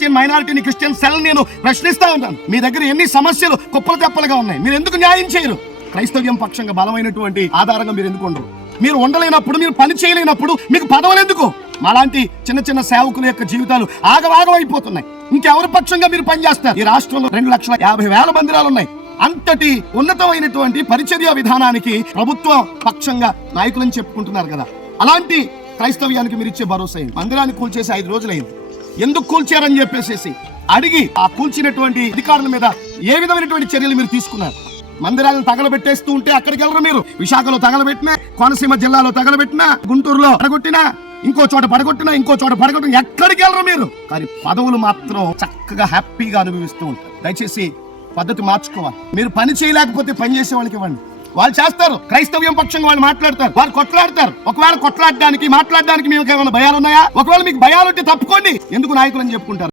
Christian మైనారిటీని, Christian cell నేను ప్రశ్నిస్తా ఉన్నాను. మీ దగ్గర ఎన్ని సమస్యలు కుప్పలు తెప్పలుగా ఉన్నాయి, మీరు ఎందుకు న్యాయం చేయరు? క్రైస్తవ్యం పక్షంగా బలమైనటువంటి ఆధారంగా మీరు ఎందుకు ఉండరు? మీరు ఉండలేనప్పుడు, మీరు పని చేయలేనప్పుడు మీకు పదవులు ఎందుకు? మాలాంటి చిన్న చిన్న సేవకుల యొక్క జీవితాలు ఆగవాగమైపోతున్నాయి. ఇంకెవరి పక్షంగా మీరు పనిచేస్తారు? ఈ రాష్ట్రంలో 2,50,000 మందిరాలు ఉన్నాయి. అంతటి ఉన్నతమైనటువంటి పరిచర్య విధానానికి ప్రభుత్వ పక్షంగా నాయకులని చెప్పుకుంటున్నారు కదా. అలాంటి క్రైస్తవ్యానికి మీరు ఇచ్చే భరోసా ఏంటి? మందిరాన్ని కూల్చేసి 5 రోజులైంది. ఎందుకు కూల్చారని చెప్పేసి అడిగి ఆ కూల్చినటువంటి అధికారుల మీద ఏ విధమైనటువంటి చర్యలు మీరు తీసుకున్నారు? మందిరాలను తగలబెట్టేస్తూ ఉంటే అక్కడికి వెళ్ళరు మీరు. విశాఖలో తగలబెట్టినా, కోనసీమ జిల్లాలో తగలబెట్టినా, గుంటూరులో పడగొట్టినా, ఇంకో చోట పడగొట్టినా, ఇంకో చోట పడగొట్టినా ఎక్కడికి వెళ్ళరు మీరు. కానీ పదవులు మాత్రం చక్కగా హ్యాపీగా అనుభవిస్తూ ఉంటారు. దయచేసి పద్ధతి మార్చుకోవాలి. మీరు పని చేయలేకపోతే పని చేసే వాళ్ళకి ఇవ్వండి, వాళ్ళు చేస్తారు. క్రైస్తవ్యం పక్షంగా వాళ్ళు మాట్లాడతారు, వాళ్ళు కొట్లాడతారు. ఒకవేళ కొట్లాడడానికి, మాట్లాడడానికి మీకు ఏమైనా భయాలు ఉన్నాయా? ఒకవేళ మీకు భయాలుంటే తప్పుకోండి. ఎందుకు నాయకులని చెప్పుకుంటారు?